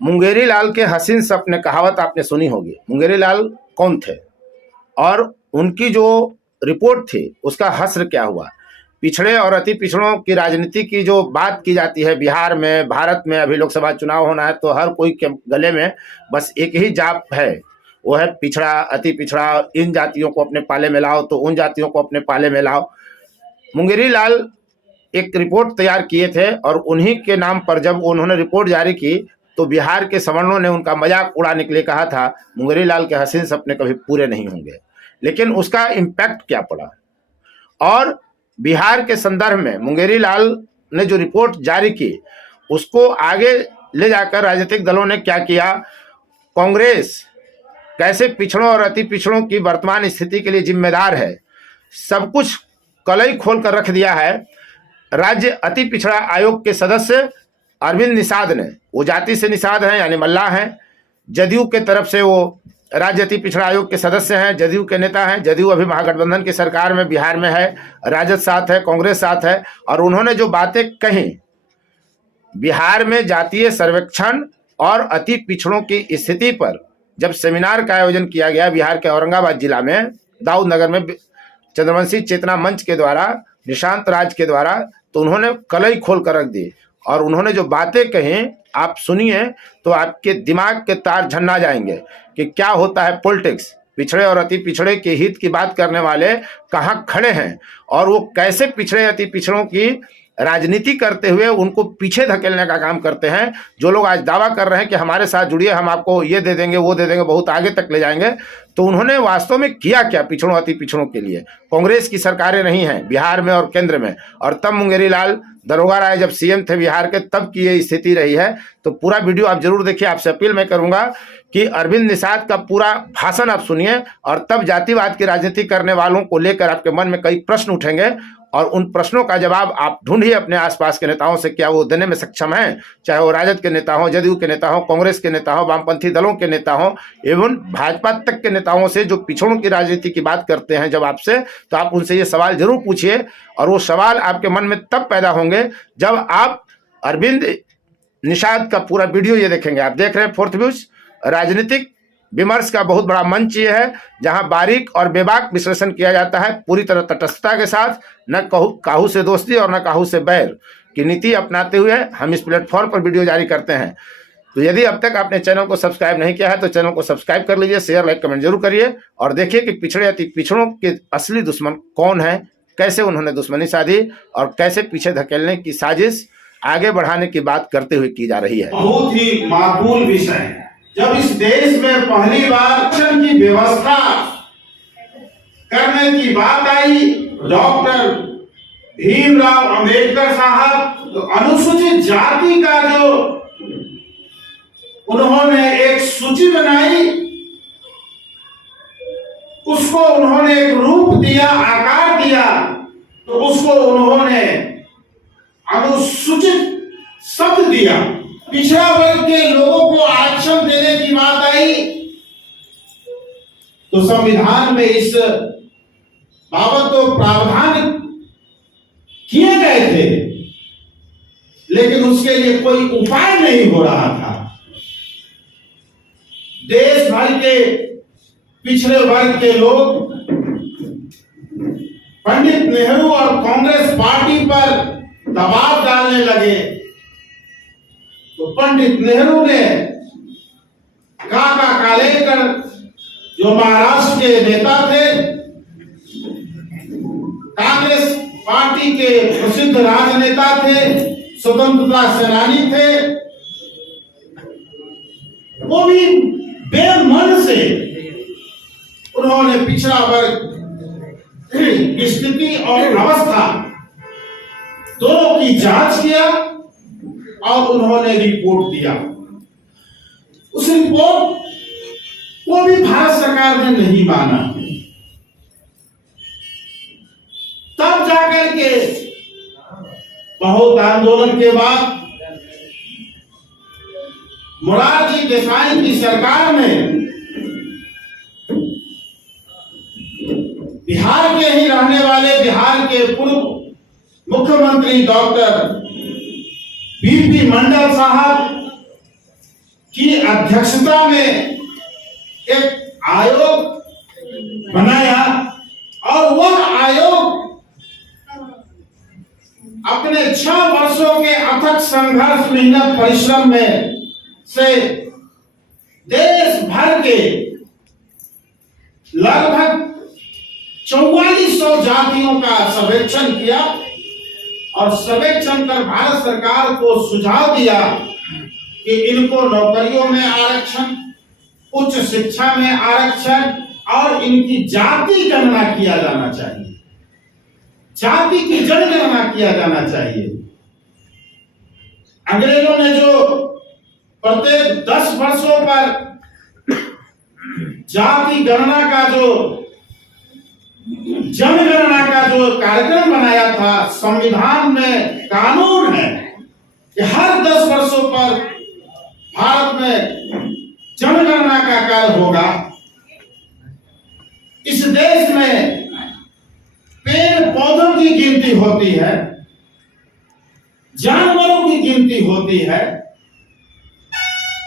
मुंगेरी लाल के हसीन सपने कहावत आपने सुनी होगी। मुंगेरी लाल कौन थे और उनकी जो रिपोर्ट थी उसका हश्र क्या हुआ। पिछड़े और अति पिछड़ों की राजनीति की जो बात की जाती है बिहार में, भारत में अभी लोकसभा चुनाव होना है तो हर कोई के गले में बस एक ही जाप है, वो है पिछड़ा, अति पिछड़ा। इन जातियों को अपने पाले में लाओ तो उन जातियों को अपने पाले में लाओ। मुंगेरी लाल एक रिपोर्ट तैयार किए थे और उन्हीं के नाम पर जब उन्होंने रिपोर्ट जारी की तो बिहार के सवर्णों ने उनका मजाक उड़ाने के लिए कहा था मुंगेरी लाल के हसीन सपने कभी पूरे नहीं होंगे। लेकिन उसका इम्पैक्ट क्या पड़ा और बिहार के संदर्भ में मुंगेरी लाल ने जो रिपोर्ट जारी की उसको आगे ले जाकर राजनीतिक दलों ने क्या किया, कांग्रेस कैसे पिछड़ों और अति पिछड़ों की वर्तमान स्थिति के लिए जिम्मेदार है, सब कुछ कलई खोल कर रख दिया है। राज्य अति पिछड़ा आयोग के सदस्य अरविंद निषाद ने, वो जाति से निषाद हैं यानी मल्लाह हैं, जदयू के तरफ से वो राज्य अति पिछड़ा आयोग के सदस्य हैं, जदयू के नेता हैं। जदयू अभी महागठबंधन की सरकार में बिहार में है, राजद साथ है, कांग्रेस साथ है। और उन्होंने जो बातें कही बिहार में जातीय सर्वेक्षण और अति पिछड़ों की स्थिति पर जब सेमिनार का आयोजन किया गया बिहार के औरंगाबाद जिला में दाऊद नगर में चंद्रवंशी चेतना मंच के द्वारा, निशांत राज के द्वारा, तो उन्होंने कलई खोल कर रख दी। और उन्होंने जो बातें कही आप सुनिए तो आपके दिमाग के तार झन्ना जाएंगे कि क्या होता है पॉलिटिक्स। पिछड़े और अति पिछड़े के हित की बात करने वाले कहाँ खड़े हैं और वो कैसे पिछड़े अति पिछड़ों की राजनीति करते हुए उनको पीछे धकेलने का काम करते हैं। जो लोग आज दावा कर रहे हैं कि हमारे साथ जुड़िए, हम आपको ये दे देंगे, वो दे देंगे, बहुत आगे तक ले जाएंगे, तो उन्होंने वास्तव में किया क्या पिछड़ों अति पिछड़ों के लिए। कांग्रेस की सरकारें नहीं हैं बिहार में और केंद्र में, और तब मुंगेरी लाल दरोगा राय जब सीएम थे बिहार के तब की ये स्थिति रही है। तो पूरा वीडियो आप जरूर देखिए। आपसे अपील मैं करूंगा कि अरविंद निषाद का पूरा भाषण आप सुनिए और तब जातिवाद की राजनीति करने वालों को लेकर आपके मन में कई प्रश्न उठेंगे और उन प्रश्नों का जवाब आप ढूंढिए अपने आसपास के नेताओं से, क्या वो देने में सक्षम हैं, चाहे वो राजद के नेता हो, जदयू के नेता हो, कांग्रेस के नेता हो, वामपंथी दलों के नेता हो, एवं भाजपा तक के नेताओं से जो पिछड़ों की राजनीति की बात करते हैं जब आपसे, तो आप उनसे ये सवाल जरूर पूछिए। और वो सवाल आपके मन में तब पैदा होंगे जब आप अरविंद निषाद का पूरा वीडियो ये देखेंगे। आप देख रहे हैं फोर्थ व्यूज, राजनीतिक विमर्श का बहुत बड़ा मंच ये है जहां बारीक और बेबाक विश्लेषण किया जाता है पूरी तरह तटस्थता के साथ, न काहू से दोस्ती और न काहू से बैर की नीति अपनाते हुए हम इस प्लेटफॉर्म पर वीडियो जारी करते हैं। तो यदि अब तक आपने चैनल को सब्सक्राइब नहीं किया है तो चैनल को सब्सक्राइब कर लीजिए, शेयर लाइक कमेंट जरूर करिए और देखिए कि पिछड़े अति पिछड़ों के असली दुश्मन कौन है, कैसे उन्होंने दुश्मनी साधी और कैसे पीछे धकेलने की साजिश आगे बढ़ाने की बात करते हुए की जा रही है। बहुत ही माकूल विषय है। जब इस देश में पहली बार आरक्षण की व्यवस्था करने की बात आई, डॉक्टर भीमराव अंबेडकर साहब तो अनुसूचित जाति का जो उन्होंने एक सूची बनाई, उसको उन्होंने एक रूप दिया, आकार दिया, तो उसको उन्होंने अनुसूचित शब्द दिया। पिछड़ा वर्ग के लोगों को आरक्षण देने की बात आई तो संविधान में इस बाबत तो प्रावधान किए गए थे, लेकिन उसके लिए कोई उपाय नहीं हो रहा था। देश भर के पिछड़े वर्ग के लोग पंडित नेहरू और कांग्रेस पार्टी पर दबाव डालने लगे तो पंडित नेहरू ने काका कालेकर जो महाराष्ट्र के नेता थे, कांग्रेस पार्टी के प्रसिद्ध राजनेता थे, स्वतंत्रता सेनानी थे, वो भी बेमन से उन्होंने पिछड़ा वर्ग की स्थिति और अवस्था दोनों की जांच किया और उन्होंने रिपोर्ट दिया। उस रिपोर्ट को भी भारत सरकार ने नहीं माना। तब जाकर के बहुत आंदोलन के बाद मोरारजी देसाई की सरकार में बिहार के ही रहने वाले बिहार के पूर्व मुख्यमंत्री डॉक्टर बीपी मंडल साहब अध्यक्षता में एक आयोग बनाया और वह आयोग अपने 6 वर्षों के अथक संघर्ष, मेहनत, परिश्रम में से देश भर के लगभग 4400 जातियों का सर्वेक्षण किया और सर्वेक्षण कर भारत सरकार को सुझाव दिया कि इनको नौकरियों में आरक्षण, उच्च शिक्षा में आरक्षण और इनकी जाति गणना किया जाना चाहिए, जाति की जनगणना किया जाना चाहिए। अंग्रेजों ने जो प्रत्येक 10 वर्षों पर जाति गणना का जो जनगणना का जो कार्यक्रम बनाया था, संविधान में कानून है कि हर 10 वर्षों पर भारत में जनगणना का कार्य होगा। इस देश में पेड़ पौधों की गिनती होती है, जानवरों की गिनती होती है।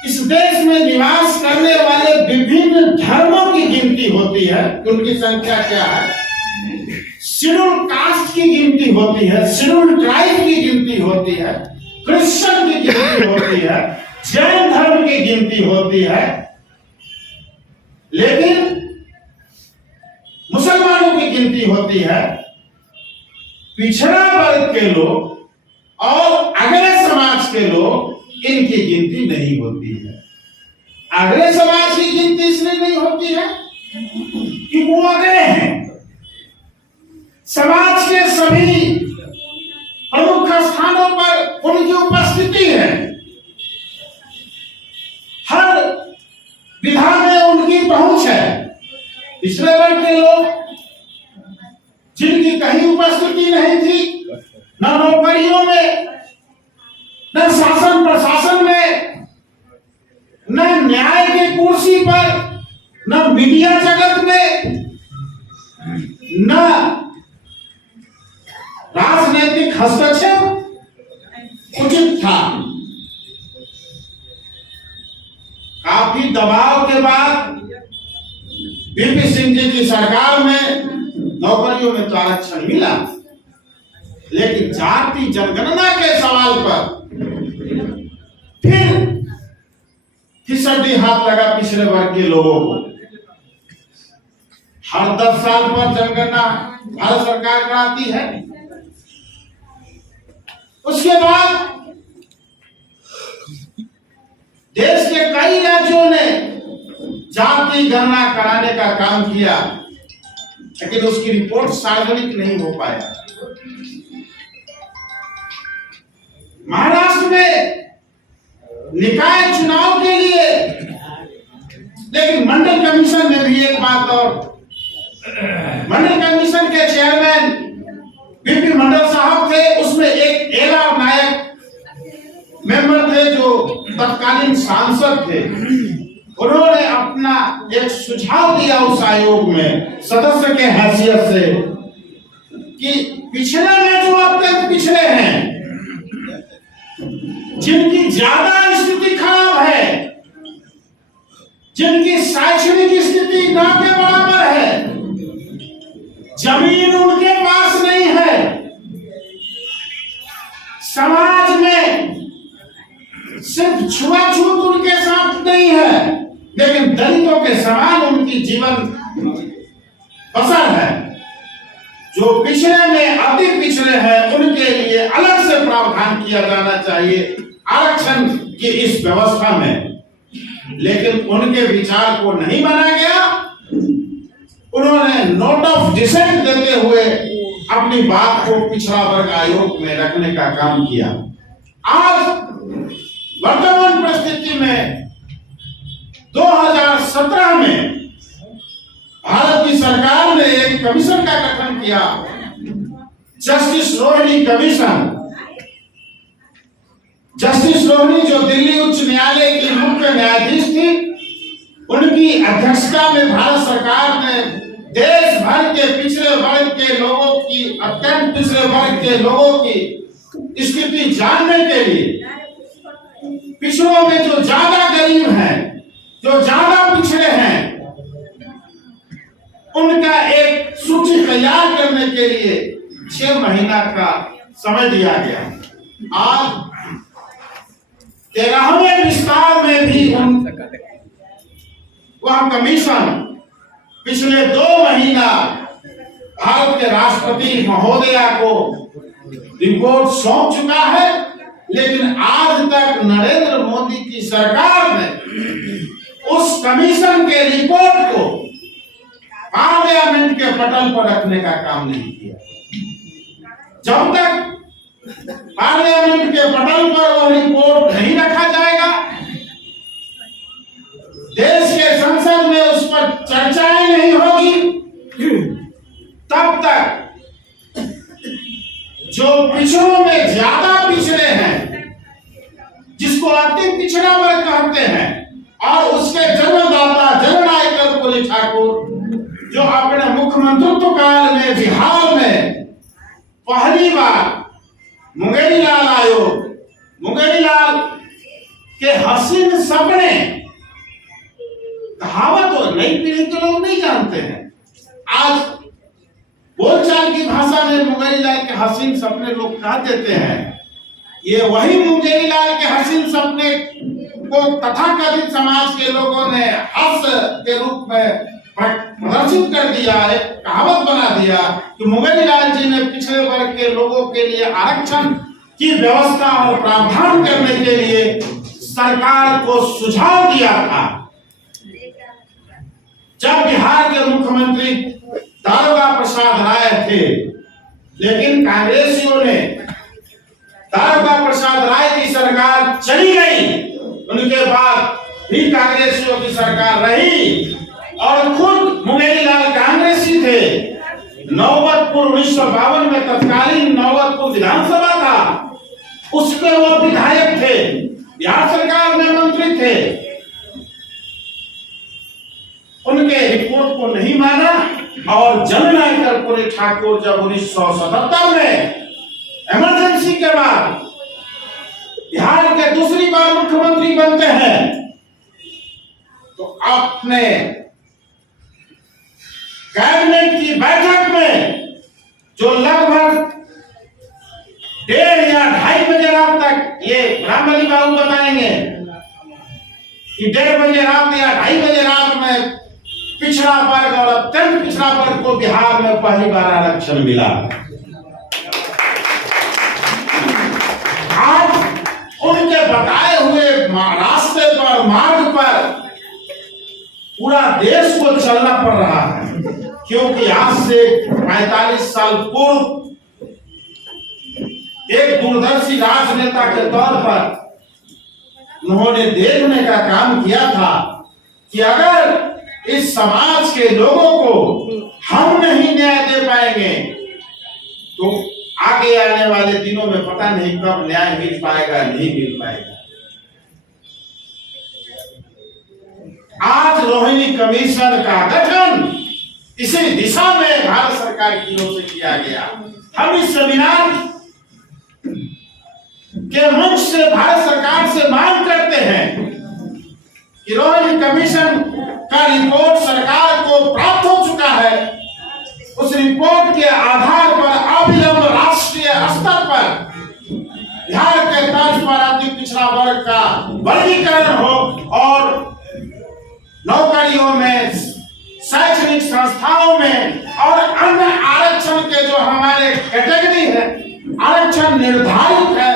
इस देश में निवास करने वाले विभिन्न धर्मों की गिनती होती है, उनकी संख्या क्या है। शेड्यूल कास्ट की गिनती होती है, शेड्यूल ट्राइब की गिनती होती है, क्रिश्चियन की गिनती होती है, जैन धर्म की गिनती होती है, लेकिन मुसलमानों की गिनती होती है। पिछड़ा वर्ग के लोग और अगले समाज के लोग, इनकी गिनती नहीं होती है। अगले समाज की गिनती इसलिए नहीं होती है कि वो अगले हैं। समाज के सभी प्रमुख स्थानों पर उनकी उपस्थिति है, हर विधा में उनकी पहुंच है। पिछड़े वर्ग के लोग जिनकी कहीं उपस्थिति नहीं थी, न नौकरियों में, न शासन प्रशासन में, न न्याय के कुर्सी पर, न मीडिया जगत में, न राजनीतिक हस्तक्षेप उचित था। काफी दबाव के बाद वीपी सिंह जी की सरकार में नौकरियों में तो आरक्षण मिला, लेकिन जाति जनगणना के सवाल पर फिर फिसड्डी हाथ लगा पिछड़े वर्ग के लोगों को। हर 10 साल पर जनगणना भारत सरकार कराती है। उसके बाद देश के कई राज्यों ने जाति गणना कराने का काम किया, लेकिन उसकी रिपोर्ट सार्वजनिक नहीं हो पाया। महाराष्ट्र में निकाय चुनाव के लिए, लेकिन मंडल कमीशन में भी एक बात और, मंडल कमीशन के चेयरमैन बीपी मंडल साहब थे, उसमें एक एला नायक मेंबर थे जो तत्कालीन सांसद थे। उन्होंने अपना एक सुझाव दिया उस आयोग में सदस्य के हैसियत से कि पिछड़े में जो अत्यंत पिछड़े हैं, जिनकी ज्यादा स्थिति खराब है, जिनकी शैक्षणिक स्थिति न के बराबर है, जमीन उनके पास नहीं है, समाज में सिर्फ छुआछूत उनके साथ नहीं है, लेकिन दलितों के समान उनकी जीवन बसर है। जो पिछड़े में अति पिछड़े हैं, उनके लिए अलग से प्रावधान किया जाना चाहिए आरक्षण की इस व्यवस्था में, लेकिन उनके विचार को नहीं माना गया। उन्होंने नोट ऑफ डिसेंट देते हुए अपनी बात को पिछड़ा वर्ग आयोग में रखने का काम किया। आज वर्तमान परिस्थिति में 2017 में भारत की सरकार ने एक कमीशन का गठन किया, justice Rohini commission. Justice Rohini जो दिल्ली उच्च न्यायालय की मुख्य न्यायाधीश थी, उनकी अध्यक्षता में भारत सरकार ने देश भर के पिछड़े वर्ग के लोगों की, अत्यंत पिछड़े वर्ग के लोगों की स्थिति जानने के लिए, पिछड़ों में जो ज्यादा गरीब हैं, तैयार करने के लिए 6 महीना का समय दिया गया। आज 13वें विस्तार में भी वह कमीशन पिछले 2 महीना भारत के राष्ट्रपति महोदया को रिपोर्ट सौंप चुका है, लेकिन आज तक नरेंद्र मोदी की सरकार ने उस कमीशन के रिपोर्ट को पार्लियामेंट के पटल पर रखने का काम नहीं किया। जब तक पार्लियामेंट के पटल पर वह रिपोर्ट नहीं रखा जाएगा, देश के संसद में उस पर चर्चाएं नहीं होगी, तब तक जो पिछड़ों में ज्यादा पिछड़े हैं, जिसको अति पिछड़ा वर्ग कहते हैं, और उसके जन्मदाता जननायक कर्पूरी ठाकुर, जो अपने मुख्यमंत्रित्व काल में बिहार में पहली बार मुंगेरी लाल आयोग, मुंगेरी लाल के हसीन सपने, कहावत तो नई पीढ़ी के लोग नहीं जानते हैं। आज बोलचाल की भाषा में मुंगेरी लाल के हसीन सपने लोग कह देते हैं। ये वही मुंगेरी लाल के हसीन सपने को तथाकथित समाज के लोगों ने हास्य के रूप में प्रदर्शित कर दिया है, कहावत बना दिया कि मुंगेरी लाल जी ने पिछड़े वर्ग के लोगों के लिए आरक्षण की व्यवस्था और प्रावधान करने के लिए सरकार को सुझाव दिया था। जब बिहार के मुख्यमंत्री दारोगा प्रसाद राय थे, लेकिन कांग्रेसियों ने, दारोगा प्रसाद राय की सरकार चली गई, उनके बाद भी कांग्रेसियों की सरकार रही, और खुद मुंगेरी लाल कांग्रेसी थे। नौबतपुर 1952 में तत्कालीन नौबतपुर विधानसभा था, उसके वो विधायक थे, बिहार सरकार में मंत्री थे। उनके रिपोर्ट को नहीं माना, और जननायक कर्पूरी ठाकुर जब 1977 में इमरजेंसी के बाद बिहार के दूसरी बार मुख्यमंत्री बनते हैं, तो अपने कैबिनेट की बैठक में जो लगभग 1:30 या 2:30 बजे रात तक, ये रामबली बाबू बताएंगे कि 1:30 बजे रात या 2:30 बजे रात में पिछड़ा वर्ग और अत्यंत पिछड़ा वर्ग को बिहार में पहली बार आरक्षण मिला। आज उनके बताए हुए रास्ते पर, मार्ग पर पूरा देश को चलना पड़ रहा है, क्योंकि आज से 45 साल पूर्व एक दूरदर्शी राजनेता के तौर पर उन्होंने देखने का काम किया था कि अगर इस समाज के लोगों को हम नहीं न्याय दे पाएंगे, तो आगे आने वाले दिनों में पता नहीं कब न्याय मिल पाएगा, नहीं मिल पाएगा। आज रोहिणी कमीशन का गठन इसी दिशा में भारत सरकार की ओर से किया गया। हम इस सेमिनार के मंच से भारत सरकार से मांग करते हैं कि रोहिणी कमीशन का रिपोर्ट सरकार को प्राप्त हो चुका है, उस रिपोर्ट के आधार पर अविलंब राष्ट्रीय स्तर पर बिहार के तर्ज पर अति पिछड़ा वर्ग का वर्गीकरण हो, और नौकरियों में, शैक्षणिक संस्थाओं में और अन्य आरक्षण के जो हमारे कैटेगरी है, आरक्षण निर्धारित है,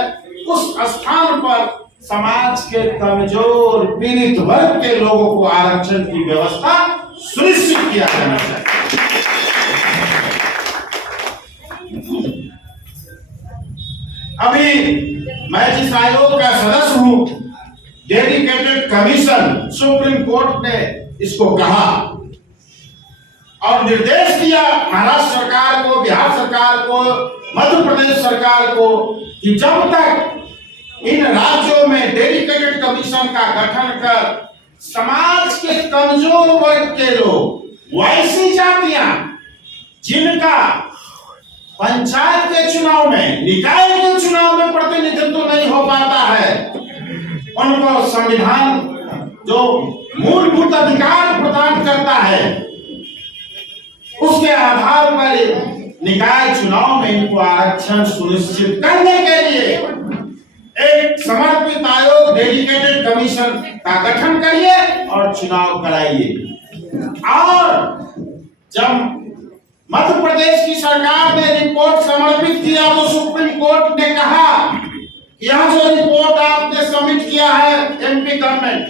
उस स्थान पर समाज के कमजोर पीड़ित वर्ग के लोगों को आरक्षण की व्यवस्था सुनिश्चित किया जाना चाहिए। अभी मैं जिस आयोग का सदस्य हूं, डेडिकेटेड कमीशन, सुप्रीम कोर्ट ने इसको कहा और निर्देश दिया महाराष्ट्र सरकार को, बिहार सरकार को, मध्य प्रदेश सरकार को कि जब तक इन राज्यों में डेडिकेटेड कमीशन का गठन कर समाज के कमजोर वर्ग के लोग, वैसी जातियां जिनका पंचायत के चुनाव में, निकाय के चुनाव में प्रतिनिधित्व नहीं हो पाता है, उनको संविधान जो मूलभूत अधिकार प्रदान करता है उसके आधार पर निकाय चुनाव में इनको आरक्षण सुनिश्चित करने के लिए एक समर्पित आयोग, डेडिकेटेड कमीशन का गठन करिए और चुनाव कराइए। और जब मध्य प्रदेश की सरकार ने रिपोर्ट समर्पित किया तो सुप्रीम कोर्ट ने कहा कि यह जो रिपोर्ट आपने सबमिट किया है एमपी गवर्नमेंट,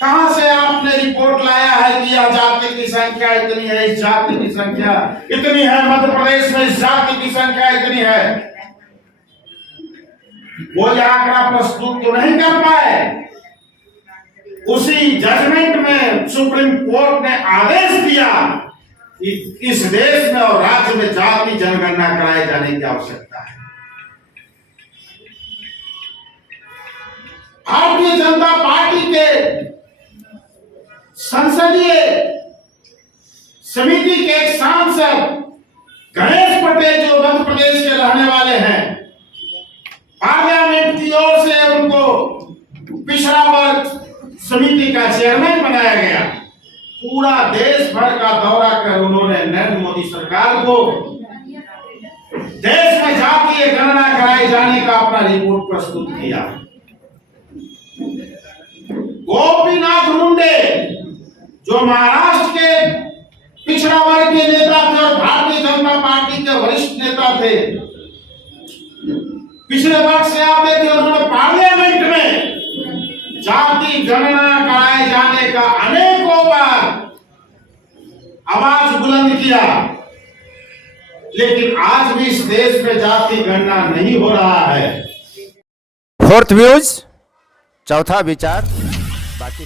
कहां से आपने रिपोर्ट लाया है कि यह जाति की संख्या इतनी है, इस जाति की संख्या इतनी है, मध्य प्रदेश में इस जाति की संख्या इतनी है? वो आंकड़ा प्रस्तुत तो नहीं कर पाए। उसी जजमेंट में सुप्रीम कोर्ट ने आदेश दिया कि इस देश में और राज्य में जाति जनगणना कराए जाने की आवश्यकता है। भारतीय जनता पार्टी के संसदीय समिति के एक सांसद गणेश पटेल जो मध्य प्रदेश के रहने वाले हैं, पार्लियामेंट की ओर से उनको पिछड़ा वर्ग समिति का चेयरमैन बनाया गया। पूरा देश भर का दौरा कर उन्होंने नरेंद्र मोदी सरकार को देश में जातीय गणना कराए जाने का अपना रिपोर्ट प्रस्तुत किया। गोपीनाथ मुंडे जो महाराष्ट्र के पिछड़ा वर्ग के नेता थे और भारतीय जनता पार्टी के वरिष्ठ नेता थे, पिछले वर्ष से आते थे, उन्होंने पार्लियामेंट में जाति गणना कराए जाने का अनेकों बार आवाज बुलंद किया, लेकिन आज भी इस देश में जाति गणना नहीं हो रहा है। फोर्थ व्यूज, चौथा विचार, बाकी